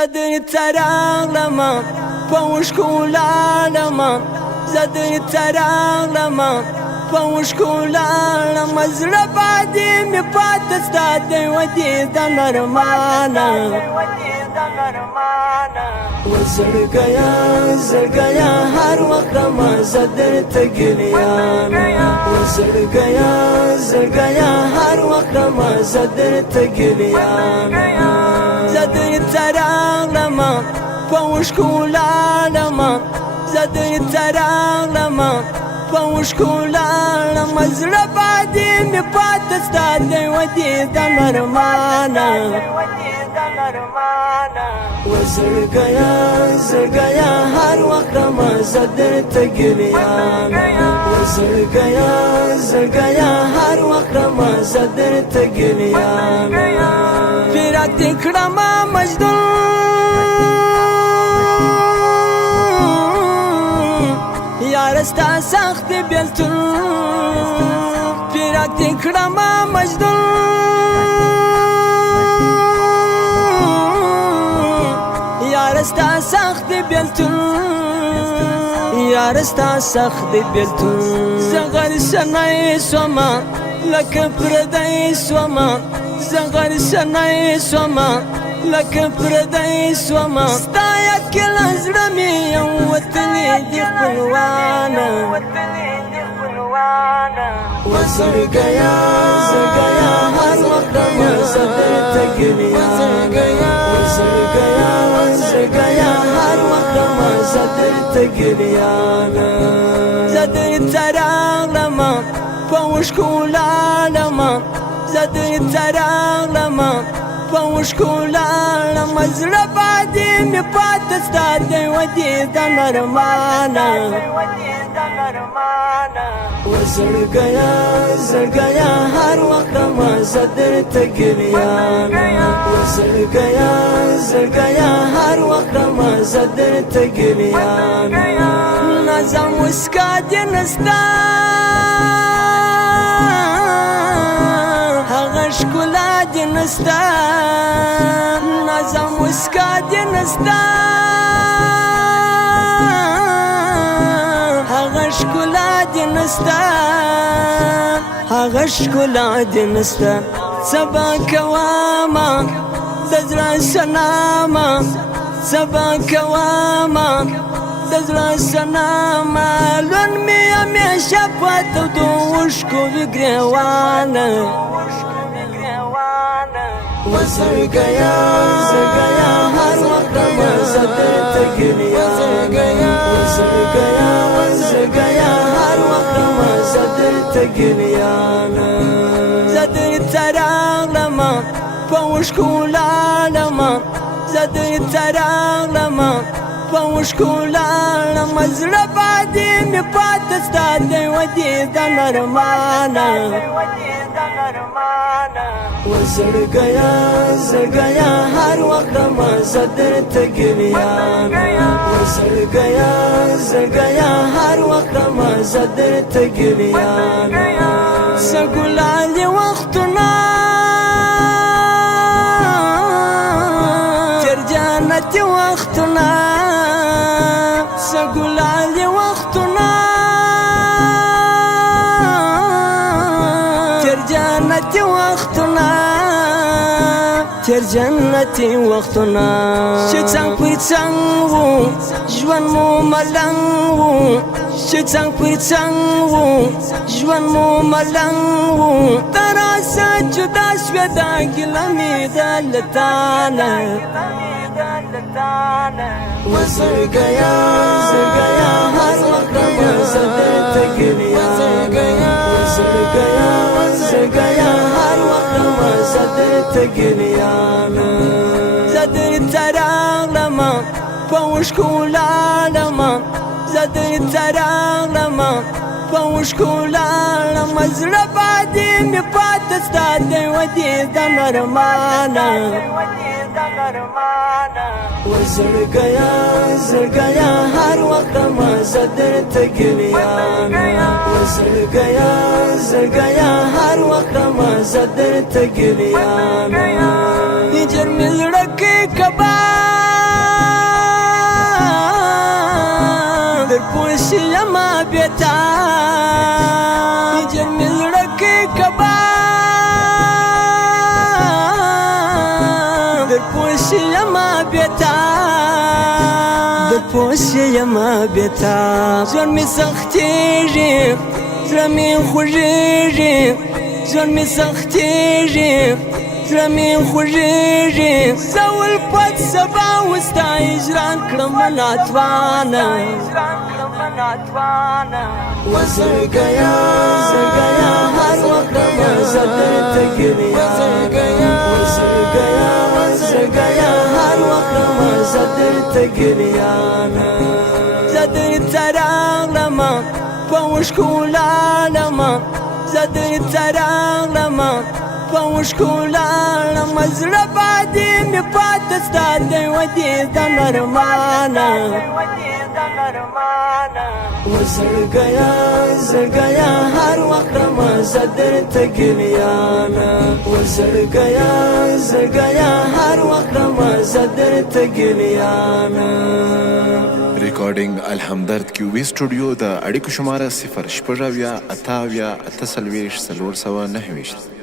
زدنی تراغلما پوشکولالما زدنی تراغلما پوشکولالما زړه باندې مې پاته ستا دی ودې د نرمانه وزړګیا زړګیا هر وخت ما زدر تګلیان وزړګیا زړګیا هر وخت ما زدر تګلیان زدر تراغلما پوشکولالما زدر تراغلما پوشکولالما زړه باندې مې پاته ستا دی ودې د نرمانه وزړګیا زړګیا هر وخت ما زدر تګلیان وزړګیا زړګیا هر وخت ما زدر تګلیان پیرات کړم مجدون یارستا سخت بیلتون پیرات کړم مجدون یارستا سخت بیلتون یارستا سخت بیلتون زغر سنای سوما لکه پردای سوما زغر سنای سوما لکه پردای سوما ستایت کله زړه مې یو وطنې دي خپلوانه وزړګیا زړګیا هر وخت ما زدر تګلیان وزړګیا زړګیا هر وخت ما زدر تګلیان زدر تراغلما پوشکولالما زدر تراغلما پوشکولالما زړه باندې مې پاته ستا دی ودې د نرمانه وزړګیا زړګیا هر وخت ما زدر تګلیان وزړګیا زړګیا هر وخت ما زدر تګلیان نظم مسکا دې نستا هغه ښکلا دې نستا نظم مسکا دې نستا هغه ښکلا دې نستا هغه ښکلا دې نستا سبا کوما د زړه سناما سبا کوما د زړه سناما لون مې همیشه پاتو د اوښکو ګریوانه وزړګیا زړګیا هر وخت ما زدر تګلیان وزړګیا زړګیا هر وخت ما زدر تګلیان زدر تراغلما پوشکولالما زدر تراغلما پوشکولالما زړه باندې مې پاته ستا دی ودې د نرمانه وزړګیا زړګیا هر وخت ما زدر تګلیان وزړګیا زړګیا هر وخت ما زدر تګلیان سګلان وختونه تر جنت وختونه سګلان وختونه تر جنت وختونه تر جنت وختونه چې څنګه پر څنګه وو ژوند مو ملنګ وو چې څنګه پر څنګه وو ژوند مو ملنګ وو تر اسه جدا شوه دا ګیله مې دلتانه وزړګیا زړګیا هر وخت ما زدر تګلیان وزړګیا زړګیا هر وخت ما زدر تګلیان زدر تراغلما پوشکولالما زدر تراغلما پوشکولالما زړه باندې مې پاته ستا دی ودې د نرمانه وزړګیا زړګیا هر وخت ما زدر تګلیان وزړګیا زړګیا هر وخت ما زدر تګلیان هجر مې زړه کې کباب در پوشی یما بیتا جرمی زړکی کباب در پوشی یما بیتا در پوشی یما بیتا ژوند می سختیږي زړه می خوږیږي ژوند می سختیږي زړه می خوږیږي زول پد سبا وستا هجران کړم ناتوانه وزرګیا زرګیا هر وخت زه درته ګریان وزرګیا زرګیا هر وخت زه درته ګریان زه درته راغلم په اوښکو لاړم زه درته راغلم په اوښکو لاړم زړه باندې مې پاته ستا دی ودې د نرمانه وزرګیا زرګیا هر وخت زه درته ګریان وزرګیا زرګیا هر وخت زه درته ګریان. ریکارډینګ الحمدرد کیوبي سټوډیو د اړیکو شماره 0 شپږ اویا اته اویا اته څلوېښت 429